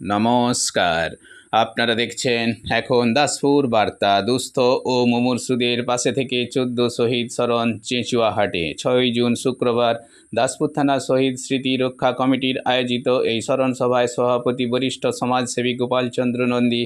নমস্কার, আপনারা দেখছেন এখন দাসপুর বার্তা। দুস্থ ও মুমূর্ষুদের পাশে থেকে 14 শহীদ স্মরণ চেঁচুয়াহাটে। 6 জুন শুক্রবার দাসপুর থানা শহীদ স্মৃতি রক্ষা কমিটির আয়োজিত এই স্মরণ সভায় সভাপতি বরিষ্ঠ সমাজসেবী গোপাল চন্দ্র নন্দী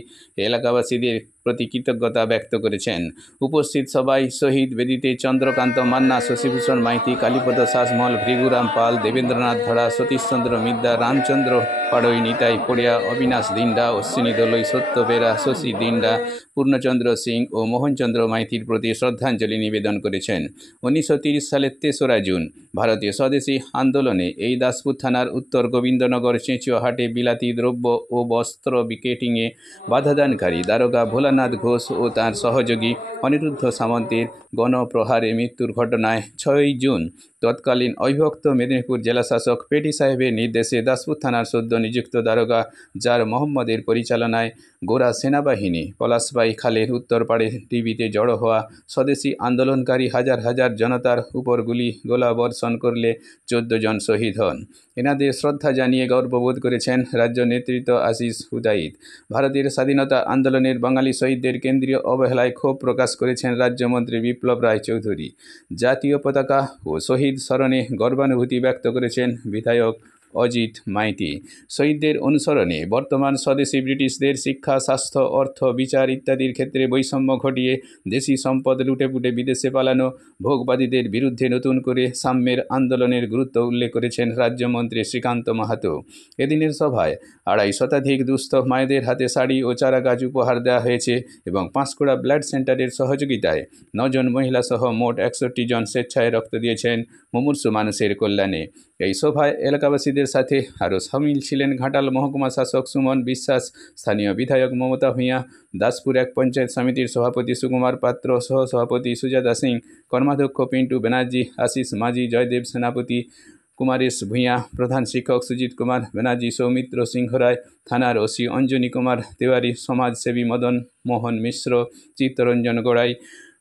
এলাকাবাসীদের প্রতি কৃতজ্ঞতা ব্যক্ত করেছেন। উপস্থিত সবাই শহীদ বেদিতে চন্দ্রকান্ত মান্না, শশীভূষণ মাইতি, কালীপদ শাসমল, ভৃগুরাম পাল, দেবেন্দ্রনাথ ধরা, সতীশচন্দ্র মিদ্যা, রামচন্দ্র পাড়ই, নিতাই পড়িয়া, অবিনাশ দিন্ডা, অশ্বিনী দলই, সত্য বেরা, শশী দিন্ডা, পূর্ণচন্দ্র সিং ও মোহনচন্দ্র মাইতির প্রতি শ্রদ্ধাঞ্জলি নিবেদন করেছেন। 1930 সালের 3রা জুন ভারতীয় স্বদেশী আন্দোলনে এই দাসপুর থানার উত্তর গোবিন্দনগর চেঁচুয়াহাটে বিলাতি দ্রব্য ও বস্ত্র বিকেটিংয়ে বাধাদানকারী দারোগা ভোলানাথ ঘোষ ও তার সহযোগী অনিরুদ্ধ সামন্তের গণপ্রহারে মৃত্যুর ঘটনায় 6 জুন তৎকালীন অবিভক্ত মেদিনীপুর জেলাশাসক পেটি সাহেবের নির্দেশে দাসপুর থানার সদ্য নিযুক্ত দারোগা জার মোহাম্মদের পরিচালনায় গোরা সেনাবাহিনী পলাশবাই খালের উত্তর পাড়ে টিভিতে জড়ো হওয়া স্বদেশী আন্দোলনকারী হাজার হাজার জনতার উপর গোলা বর্ষণ করলে 14 জন শহীদ হন। এনাদের শ্রদ্ধা জানিয়ে গর্ববোধ করেছেন রাজ্য নেতৃত্ব আশিস উদাইদ। ভারতের স্বাধীনতা আন্দোলনের বাঙালি শহীদদের কেন্দ্রীয় অবহেলায় ক্ষোভ প্রকাশ করেছেন রাজ্যমন্ত্রী বিপ্লব রায় চৌধুরী। জাতীয় পতাকা ও শহীদ স্মরণে গর্বানুভূতি ব্যক্ত করেছেন বিধায়ক অজিত মাইতি। শহীদদের অনুসরণে বর্তমান স্বদেশী ব্রিটিশদের শিক্ষা, স্বাস্থ্য, অর্থ, বিচার ইত্যাদির ক্ষেত্রে বৈষম্য ঘটিয়ে দেশি সম্পদ লুটেপুটে বিদেশে পালানো ভোগবাদীদের বিরুদ্ধে নতুন করে সাম্যের আন্দোলনের গুরুত্ব উল্লেখ করেছেন রাজ্যমন্ত্রী শ্রীকান্ত মাহাতো। এদিনের সভায় 2.5 শতাধিক দুস্থ মায়েদের হাতে শাড়ি ও চারাগাছ উপহার দেওয়া হয়েছে এবং পাঁশকুড়া ব্লাড সেন্টারের সহযোগিতায় 9 জন মহিলা সহ মোট 61 জন স্বেচ্ছায় রক্ত দিয়েছেন মুমূর্ষু মানুষের কল্যাণে। এই সভায় এলাকাবাসীদের সাথে আরও সামিল ছিলেন ঘাটাল মহকুমা শাসক সুমন বিশ্বাস, স্থানীয় বিধায়ক মমতা ভূঁইয়া, দাসপুর 1 পঞ্চায়েত সমিতির সভাপতি সুকুমার পাত্র, সহসভাপতি সুজাতা সিং, কর্মাধ্যক্ষ পিন্টু ব্যানার্জি, আশিস মাঝি, জয়দেব সেনাপতি, কুমারেশ ভূঁইয়া, প্রধান শিক্ষক সুজিত কুমার ব্যানার্জি, সৌমিত্র সিংহ রায়, থানার ওসি অঞ্জনী কুমার তেওয়ারি, সমাজসেবী মদন মোহন মিশ্র, চিত্তরঞ্জন গোড়াই,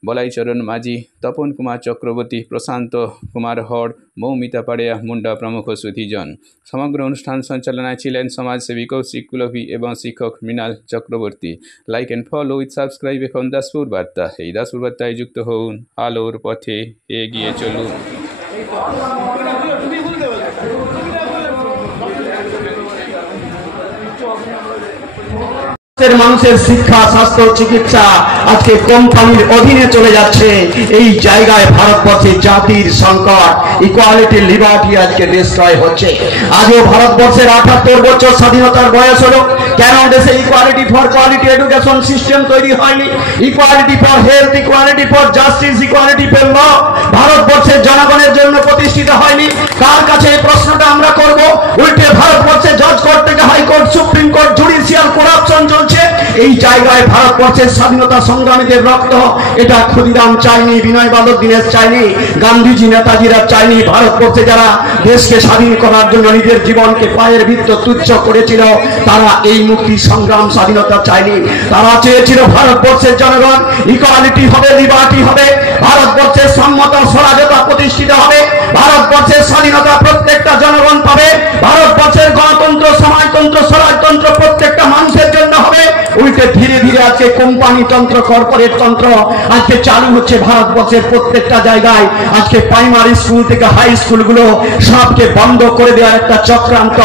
বলাইচরণ মাঝি, তপন কুমার চক্রবর্তী, প্রশান্ত কুমার হড়, মৌমিতা পাড়িয়া মুন্ডা প্রমুখ সুধীজন। সমগ্র অনুষ্ঠান সঞ্চালনায় ছিলেন সমাজসেবী কৌশিক কুলভি এবং শিক্ষক Mrinal Chakraborty. Like and follow with subscribe এখন দাসপুর বার্তা। এই দাসপুর বার্তায় যুক্ত হন, আলোর পথে এগিয়ে চলুন। মানুষের শিক্ষা, স্বাস্থ্য, চিকিৎসা আজকে কোম্পানির অধীনে চলে যাচ্ছে। এই জায়গায় ভারতবর্ষে জাতির সংকট, ইকুয়ালিটি, লিবার্টি আজকে ডিস্ট্রয় হচ্ছে। আজও ভারতবর্ষের 78 বছর স্বাধীনতার বয়স হলো, কেন দেশে equality for quality education system তৈরি হয়নি? Equality for health, equality for justice, equality for law ভারতবর্ষের জনগণের জন্য প্রতিষ্ঠিত হয়নি। কার কাছে এই প্রশ্নটা আমরা করব? উল্টে ভারতবর্ষে জজ কোর্ট থেকে high court, supreme court, judicial corruption চলছে। এই জায়গায় ভারতবর্ষের স্বাধীনতা সংগ্রামীদের রক্ত, এটা ক্ষুদিরাম চাইনি, বিনয় বাদল দীনেশ চাইনি, গান্ধীজি নেতাজিরা চাইনি। ভারতবর্ষে যারা দেশকে স্বাধীন করার জন্য নিজের জীবনকে পায়ের ভিত্ত তুচ্ছ করেছিল, তারা এই মুক্তি সংগ্রাম স্বাধীনতা চাইনি। তারা চেয়েছিল ভারতবর্ষের জনগণ ইকুয়ালিটি হবে, লিবার্টি হবে, ভারতবর্ষের সাম্যতা, স্বরাজতা প্রতিষ্ঠিত হবে, ভারতবর্ষের স্বাধীনতা প্রত্যেকটা জনগণ পাবে, ভারতবর্ষের গণতন্ত্র, সমাজতন্ত্র, স্বরাজতন্ত্র প্রত্যেকটা মানুষের জন্য হবে। উল্টে ধীরে ধীরে আজকে কোম্পানি তন্ত্র, কর্পোরেট তন্ত্র আজকে চালু হচ্ছে ভারতবর্ষের প্রত্যেকটা জায়গায়। আজকে প্রাইমারি স্কুল থেকে হাই স্কুলগুলো সবকে বন্ধ করে দেওয়ার একটা চক্রান্ত,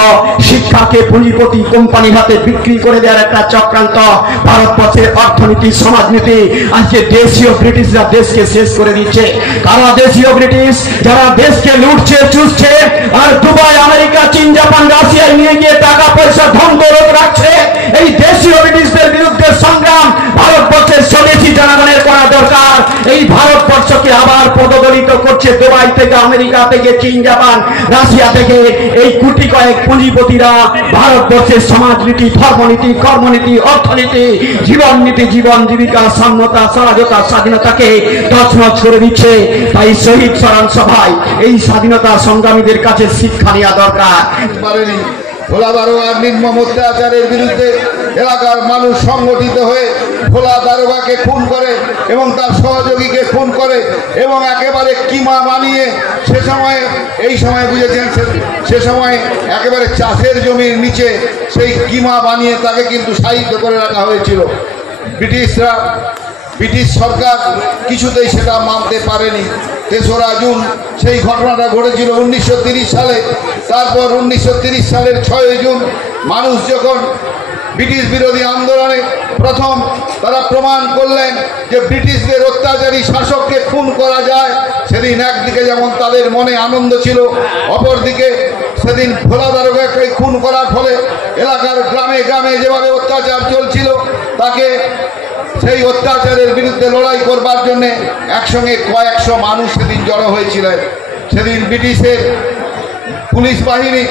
শিক্ষাকে পুঁজিপতি কোম্পানির হাতে বিক্রি করে দেওয়ার একটা চক্রান্ত। ভারতবর্ষের অর্থনীতি, সমাজনীতি আজকে দেশীয় ব্রিটিশরা দেশকে শেষ করে দিচ্ছে। কারা দেশীয় ব্রিটিশ? যারা দেশকে লুটছে, চুষছে, আর দুবাই, আমেরিকা, চীন, জাপান, রাশিয়ায় নিয়ে গিয়ে টাকা পয়সা ধন দৌলত রাখছে। এই দেশীয় ব্রিটিশদের বিরুদ্ধে সংগ্রাম ভারতবর্ষের স্বদেশী জনগণের করা দরকার। এই ভারতবর্ষকে আবার পদদলিত করছে দুবাই থেকে, আমেরিকা থেকে, চীন, জাপান, রাশিয়া থেকে এই কোটি কয়েক পুঁজিপতিরা ভারতবর্ষের সমাজনীতি, ধর্মনীতি, কর্মনীতি, অর্থনীতি, জীবন নীতি, জীবন জীবিকা, সাম্যতা, স্বরাজতা, স্বাধীনতাকে তছনছ করে দিচ্ছে। তাই শহীদ স্মরণ সভায় এই স্বাধীনতা সংগ্রামীদের কাছে শিক্ষা নেওয়া দরকার। ভোলা দারোগার নির্মম অত্যাচারের বিরুদ্ধে এলাকার মানুষ সংগঠিত হয়ে ভোলা দারোগাকে খুন করে এবং তার সহযোগীকে খুন করে এবং একেবারে কিমা বানিয়ে এই সময় বুঝেছেন সে সময় একেবারে চাষের জমির নিচে সেই কিমা বানিয়ে তাকে কিন্তু সাহিত্য করে রাখা হয়েছিল। ব্রিটিশ সরকার কিছুতেই সেটা মানতে পারেনি। ৩রা জুন সেই ঘটনাটা ঘটেছিল 1930 সালে। তারপর 1930 সালের 6 জুন মানুষ যখন ব্রিটিশ বিরোধী আন্দোলনে প্রথম তারা প্রমাণ করলেন যে ব্রিটিশদের অত্যাচারী শাসককে খুন করা যায়, সেদিন একদিকে যেমন তাদের মনে আনন্দ ছিল, অপরদিকে সেদিন ভোলা দারোগাকে খুন করার ফলে এলাকার গ্রামে গ্রামে যেভাবে অত্যাচার চলছিল তাকে সেই অত্যাচারের বিরুদ্ধে লড়াই করবার জন্যে একসঙ্গে কয়েকশো মানুষ সেদিন জড়ো হয়েছিলেন। সেদিন ব্রিটিশের পুলিশ বাহিনী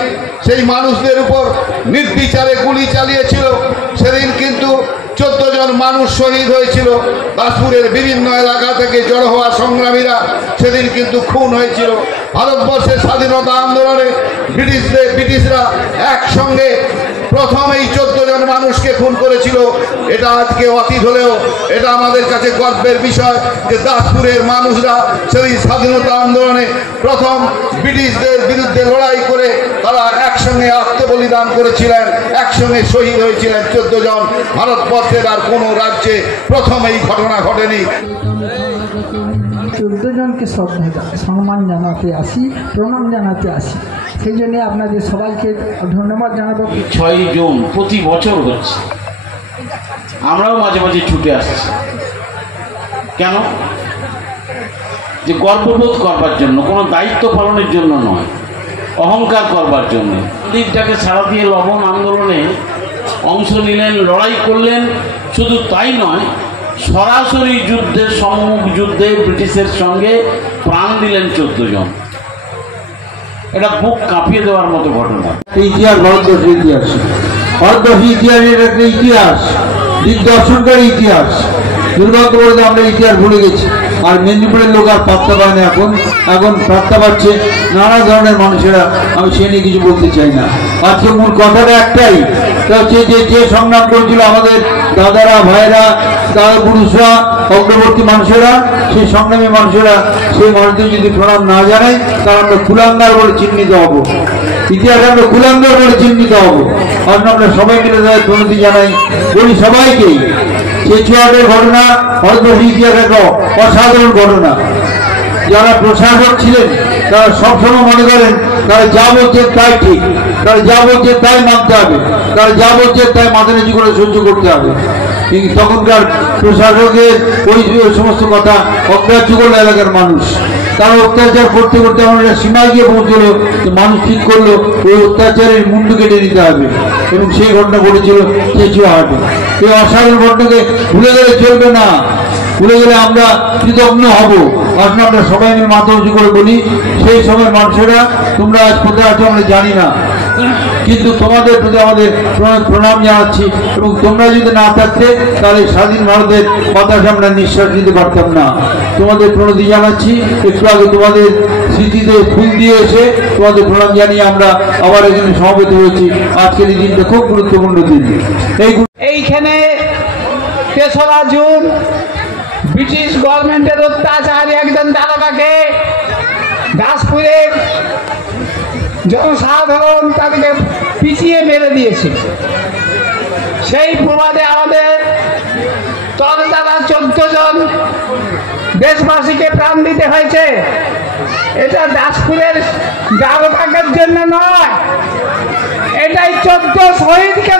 সেই মানুষদের উপর নির্বিচারে গুলি চালিয়েছিল। সেদিন কিন্তু 14 জন মানুষ শহীদ হয়েছিল। দাসপুরের বিভিন্ন এলাকা থেকে জড়ো হওয়া সংগ্রামীরা সেদিন কিন্তু খুন হয়েছিল। ভারতবর্ষের স্বাধীনতা আন্দোলনে ব্রিটিশরা একসঙ্গে প্রথম এই 14 জন মানুষকে খুন করেছিল। এটা আজকে অতীত হলেও এটা আমাদের কাছে গর্বের বিষয় যে দাসপুরের মানুষরা সেই স্বাধীনতা আন্দোলনে প্রথম ব্রিটিশদের বিরুদ্ধে লড়াই করে তারা একসঙ্গে আত্মবলিদান করেছিলেন, একসঙ্গে শহীদ হয়েছিলেন 14 জন। ভারতবর্ষের আর কোনো রাজ্যে প্রথম এই ঘটনা ঘটেনি। 14 জনকে শ্রদ্ধা সম্মান জানাতে আসি, প্রণাম জানাতে আসি। সেই জন্য আপনাদের সবাইকে ধন্যবাদ জানাবো। 6 জুন প্রতি বছর হচ্ছে, আমরাও মাঝে মাঝে ছুটে আসছি। কেন? যে গর্ববোধ করবার জন্য, কোনো দায়িত্ব পালনের জন্য নয়, অহংকার করবার জন্য। দিকটাকে সারা দিয়ে লবণ আন্দোলনে অংশ নিলেন, লড়াই করলেন। শুধু তাই নয়, সরাসরি যুদ্ধের সম্মুখ যুদ্ধে ব্রিটিশের সঙ্গে প্রাণ দিলেন 14 জন। এটা বুক কাঁপিয়ে দেওয়ার মতো ঘটনা। ইতিহাস ভারতবর্ষের ইতিহাস, ভারতবর্ষের ইতিহাসের একটা ইতিহাস, দিগদর্শনকারী ইতিহাস। দুর্ভাগ্য বলতে আমরা ইতিহাস ভুলে গেছি। আর মেদিনীপুরের লোক আর পাত্তা পায় না, এখন পাত্তা পাচ্ছে নানা ধরনের মানুষেরা। আমি সে নিয়ে কিছু বলতে চাই না। আজকে মূল কথাটা একটাই, তা হচ্ছে যে সংগ্রাম করেছিল আমাদের দাদারা, ভাইরা, দাদা পুরুষরা, অগ্রবর্তী মানুষেরা, সেই সংগ্রামী মানুষেরা, সেই মানুষদের যদি প্রণাম না জানাই তাহলে আমরা কুলাঙ্গার বলে চিহ্নিত হব। ইতিহাসে আমরা কুলাঙ্গার বলে চিহ্নিত হব। আমরা সবাই মিলে তাদের প্রণতি জানাই, বলি সবাইকেই। চেচুয়াটের ঘটনা ভারতবর্ষের ইতিহাসে একটা অসাধারণ ঘটনা। যারা প্রশাসক ছিলেন তারা সবসময় মনে করেন তারা যা বলছেন তাই ঠিক, তারা যা বলছেন তাই মানতে হবে, তারা যা বলছেন তাই মাথা নিচু করে সহ্য করতে হবে। কিন্তু তখনকার প্রশাসকের ওই সমস্ত কথা অগ্রাহ্য করলো এলাকার মানুষ। তারা অত্যাচার করতে করতে আমরা সীমায় গিয়ে পৌঁছলো, মানুষ ঠিক করলো ওই অত্যাচারের মুন্ডু কেটে নিতে হবে। এবং সেই ঘটনা ঘটেছিল চেচুয়াহাটে। এই অসাধারণ ঘটনাকে ভুলে গেলে চলবে না, ভুলে গেলে আমরা কৃতজ্ঞ হব। আসলে আমরা সবাই মিলে মাথা উঁচু করে বলি, সেই সময় মানুষেরা তোমরা আজ কোথায় আছো আমরা জানি না, কিন্তু তোমাদের প্রতি আমাদের প্রণাম জানাচ্ছি। এবং তোমরা যদি না থাকতে তাহলে স্বাধীন ভারতের বাতাসে আমরা নিঃশ্বাস নিতে পারতাম না। তোমাদের প্রণতি জানাচ্ছি। একটু আগে তোমাদের স্মৃতিতে ফুল দিয়ে এসে তোমাদের প্রণাম জানিয়ে আমরা আবার এখানে সমবেত হয়েছি। আজকের এই দিনটা খুব গুরুত্বপূর্ণ দিন। এইখানে 3রা জুন ব্রিটিশ গভর্নমেন্টের অত্যাচারী একজন দারোগাকে দাসপুরের জনসাধারণ তাদেরকে পিছিয়ে মেরে দিয়েছে। সেই প্রবাদে আমাদের তরদারা 14 জন দেশবাসীকে প্রাণ দিতে হয়েছে। এটা দাসপুরের দারোগাদের জন্য নয়, এটাই 14 শহীদকে